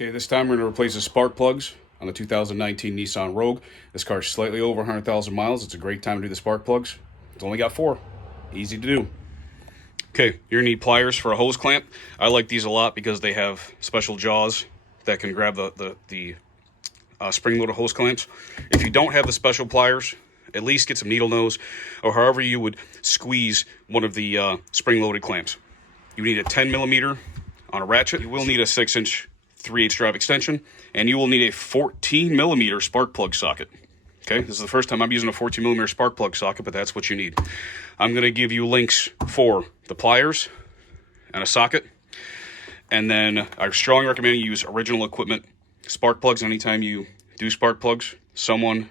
Okay, this time we're going to replace the spark plugs on the 2019 Nissan Rogue. This car is slightly over 100,000 miles. It's a great time to do the spark plugs. It's only got 4. Easy to do. Okay, you're going to need pliers for a hose clamp. I like these a lot because they have special jaws that can grab the spring-loaded hose clamps. If you don't have the special pliers, at least get some needle nose or however you would squeeze one of the spring-loaded clamps. You need a 10 millimeter on a ratchet. You will need a 6-inch 3/8 drive extension, and you will need a 14 millimeter spark plug socket. Okay, this is the first time I'm using a 14 millimeter spark plug socket, but that's what you need. I'm going to give you links for the pliers and a socket, and then I strongly recommend you use original equipment spark plugs anytime you do spark plugs. Someone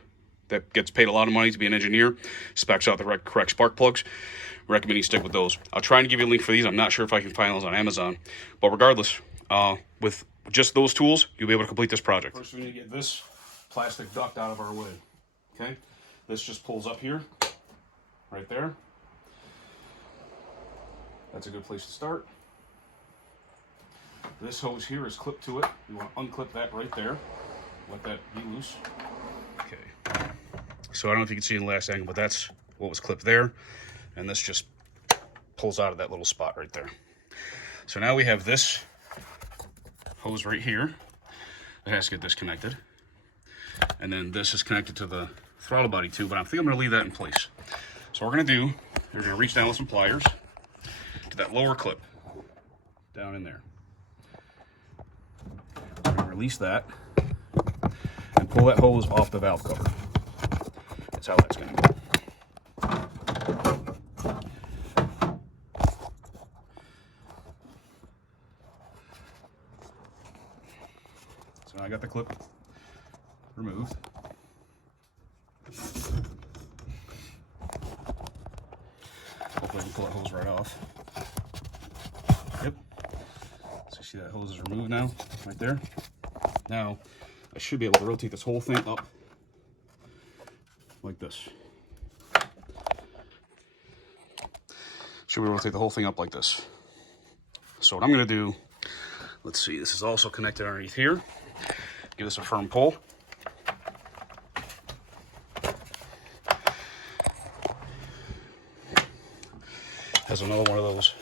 that gets paid a lot of money to be an engineer specs out the correct spark plugs. Recommend you stick with those. I'll try and give you a link for these. I'm not sure if I can find those on Amazon, but regardless, with just those tools, you'll be able to complete this project. First, we need to get this plastic duct out of our way. Okay, this just pulls up here, right there. That's a good place to start. This hose here is clipped to it. You want to unclip that right there. Let that be loose. Okay. So I don't know if you can see in the last angle, but that's what was clipped there. And this just pulls out of that little spot right there. So now we have this hose right here that has to get disconnected. And then this is connected to the throttle body too, but I think I'm going to leave that in place. So what we're going to do, we're going to reach down with some pliers to that lower clip down in there. We're going to release that and pull that hose off the valve cover. That's how that's going to go. So now I got the clip removed. Hopefully I can pull that hose right off. Yep. So you see that hose is removed now, right there. Now I should be able to rotate this whole thing up like this. Should we rotate the whole thing up like this? So what I'm going to do, let's see, this is also connected underneath here. Give this a firm pull. Has another one of those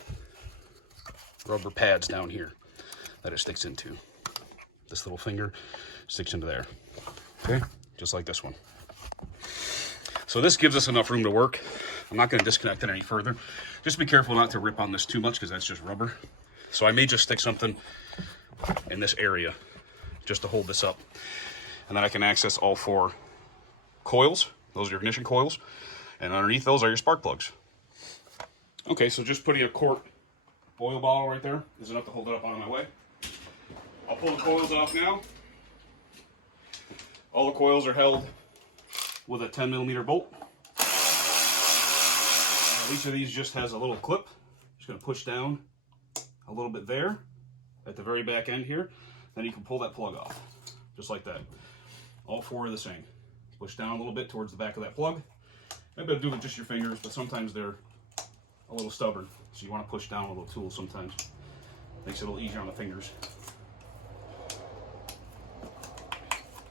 rubber pads down here that it sticks into. This little finger sticks into there. Okay, just like this one. So this gives us enough room to work. I'm not going to disconnect it any further. Just be careful not to rip on this too much because that's just rubber. So I may just stick something in this area just to hold this up. And then I can access all 4 coils. Those are your ignition coils. And underneath those are your spark plugs. Okay, so just putting a quart oil bottle right there is enough to hold it up out of my way. I'll pull the coils off now. All the coils are held with a 10 millimeter bolt. Each of these just has a little clip. Just going to push down a little bit there at the very back end here. Then you can pull that plug off, just like that. All 4 are the same. Push down a little bit towards the back of that plug. Maybe do it with just your fingers, but sometimes they're a little stubborn, so you want to push down a little tool sometimes. Makes it a little easier on the fingers.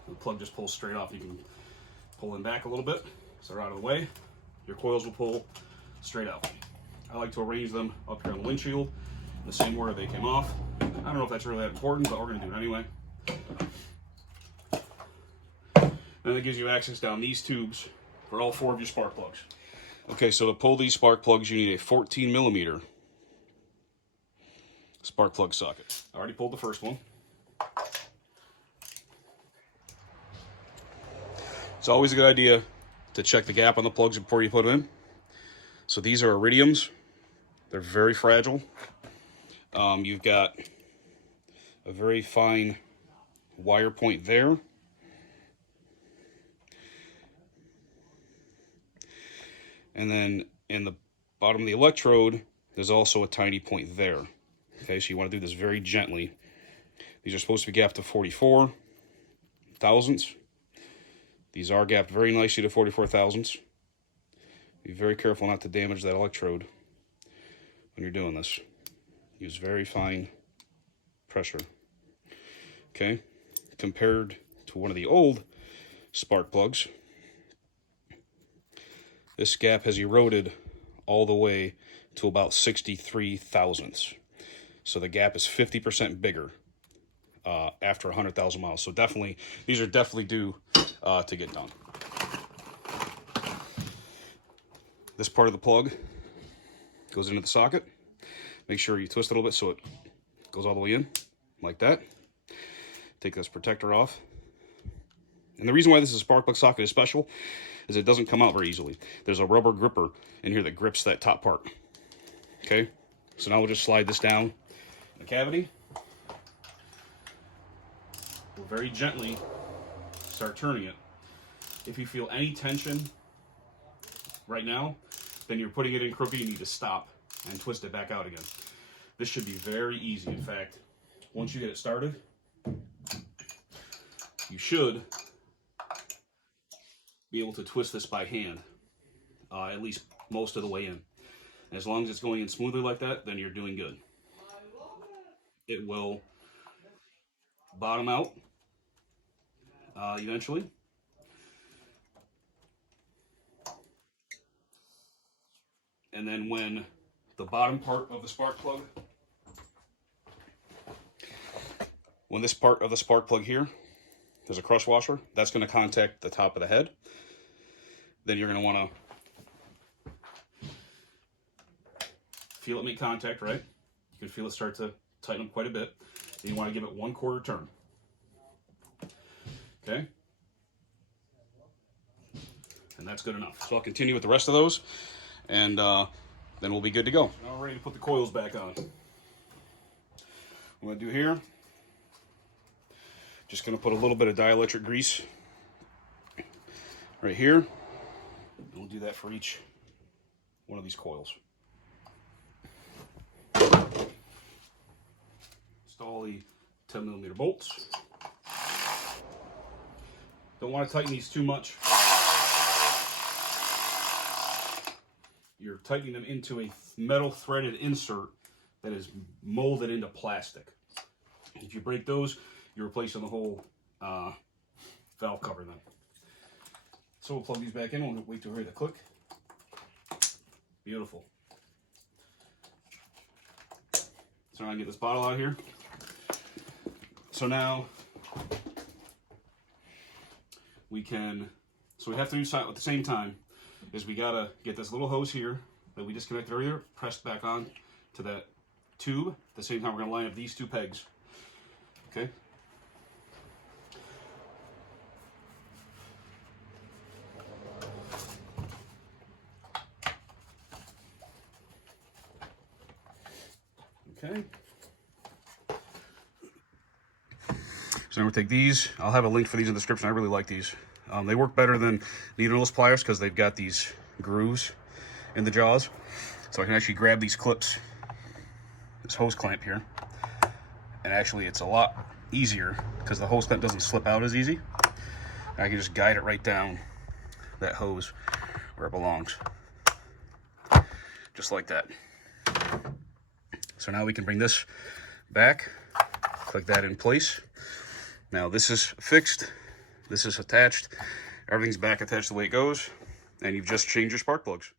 The plug just pulls straight off. You can pull them back a little bit so they're out of the way. Your coils will pull straight out. I like to arrange them up here on the windshield in the same order they came off. I don't know if that's really that important, but we're going to do it anyway. Then it gives you access down these tubes for all 4 of your spark plugs. Okay, so to pull these spark plugs, you need a 14 millimeter spark plug socket. I already pulled the first one. It's always a good idea to check the gap on the plugs before you put them in. So these are iridiums. They're very fragile. You've got a very fine wire point there. And then in the bottom of the electrode, there's also a tiny point there. Okay, so you want to do this very gently. These are supposed to be gapped to 44 thousandths. These are gapped very nicely to 44 thousandths. Be very careful not to damage that electrode when you're doing this. Use very fine pressure. Okay, compared to one of the old spark plugs, this gap has eroded all the way to about 63 thousandths. So the gap is 50% bigger after 100,000 miles. So definitely, these are definitely due to get done. This part of the plug goes into the socket. Make sure you twist it a little bit so it goes all the way in, like that. Take this protector off. And the reason why this is a spark plug socket is special is it doesn't come out very easily. There's a rubber gripper in here that grips that top part. Okay, so now we'll just slide this down in the cavity. We'll very gently start turning it. If you feel any tension right now, then you're putting it in crooked. You need to stop and twist it back out again. This should be very easy. In fact, once you get it started, you should be able to twist this by hand, at least most of the way in. As long as it's going in smoothly like that, then you're doing good. It will bottom out eventually. And then when the bottom part of the spark plug, when this part of the spark plug here, there's a crush washer, that's going to contact the top of the head. Then you're going to want to feel it make contact, right? You can feel it start to tighten up quite a bit. Then you want to give it 1/4 turn. Okay? And that's good enough. So I'll continue with the rest of those, and then we'll be good to go. Now we're ready to put the coils back on. What I'm going to do here, just going to put a little bit of dielectric grease right here. And we'll do that for each one of these coils. Install the 10mm bolts. Don't want to tighten these too much. You're tightening them into a metal threaded insert that is molded into plastic. If you break those, you're replacing the whole valve cover then. So we'll plug these back in. We'll wait to hear the click. Beautiful. So now I get this bottle out of here. So now we can, so we have to do at the same time is we gotta get this little hose here that we disconnected earlier, pressed back on to that tube. At the same time, we're gonna line up these two pegs. Okay. Okay. So now we'll take these. I'll have a link for these in the description. I really like these. They work better than needleless pliers because they've got these grooves in the jaws. So I can actually grab these clips, this hose clamp here, and actually it's a lot easier because the hose clamp doesn't slip out as easy. I can just guide it right down that hose where it belongs. Just like that. So now we can bring this back, click that in place. Now this is fixed, this is attached, everything's back attached the way it goes, and you've just changed your spark plugs.